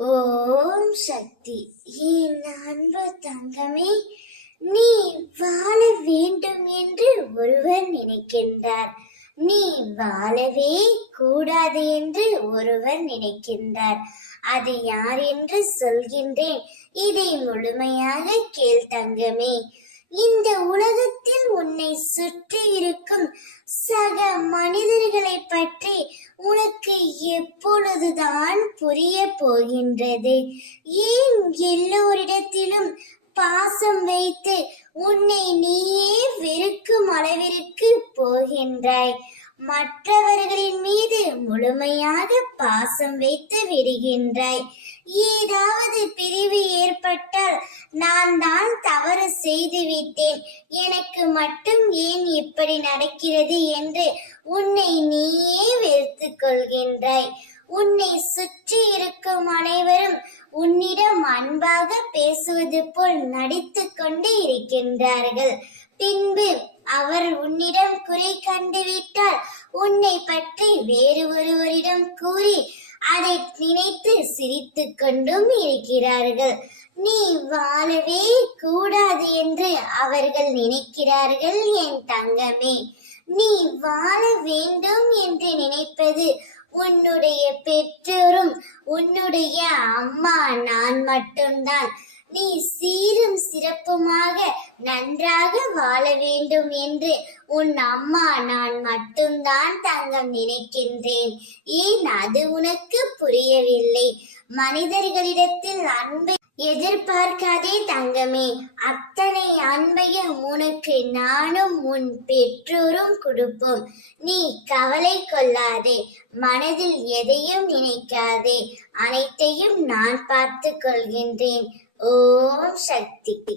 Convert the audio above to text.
ஓம் சக்தி. என் அன்பு தங்கமே, நீ வாழ வேண்டும் என்று ஒருவர் நினைக்கின்றார். நீ வாழவே கூடாது என்று ஒருவர் நினைக்கின்றார். அது யார் என்று சொல்கின்றேன், இதை முழுமையாக கேள் தங்கமே. இந்த உலகத்தில் உன்னை சுற்றி இருக்கும் சக மனிதர்களை பற்றி உனக்கு எப்பொழுதுதான் புரிய போகின்றது? ஏன் எல்லோரிடத்திலும் பாசம் வைத்து உன்னை நீயே வெறுக்கும் அளவிற்கு போகின்றாய்? மற்றவர்களின் மீது முழுமையாக பாசம் வைத்து விடுகின்றாய். ஏதாவது பிரிவு ஏற்பட்டால் நான் தான் தவறு செய்து விட்டேன், எனக்கு மட்டும் ஏன் இப்படி நடக்கிறது என்று உன்னை நீயே வெறுத்துக் கொள்கின்றாய். உன்னை சுற்றி இருக்கும் அனைவரும் உன்னிடம் அன்பாக பேசுவது போல் நடித்துக் கொண்டு இருக்கின்றார்கள். பின்பு அவர் உன்னிடம் குறை கண்டுவிட்டால் உன்னை பற்றி வேறு ஒருவரிடம் கூறி அதை நினைத்து சிரித்துக் கொண்டும் இருக்கிறார்கள். நீ வாழவே கூடாது என்று அவர்கள் நினைக்கிறார்கள் என் தங்கமே. நீ வாழ வேண்டும் என்று நினைப்பது உன்னுடைய பெற்றோரும் உன்னுடைய அம்மா நான் மட்டும்தான். நீ சீரும் சிறப்புமாக நன்றாக வாழ வேண்டும் என்று உன் அம்மா நான் மட்டும்தான் தங்கம் நினைக்கின்றேன். ஏன் அது உனக்கு புரியவில்லை? மனிதர்களிடத்தில் அன்பை எதிர்பார்க்காதே தங்கமே. அத்தனை அன்பையும் உனக்கு நானும் உன் பெற்றோரும் கொடுப்போம். நீ கவலை கொள்ளாதே, மனதில் எதையும் நினைக்காதே, அனைத்தையும் நான் பார்த்து கொள்கின்றேன். ஓம் சக்தி.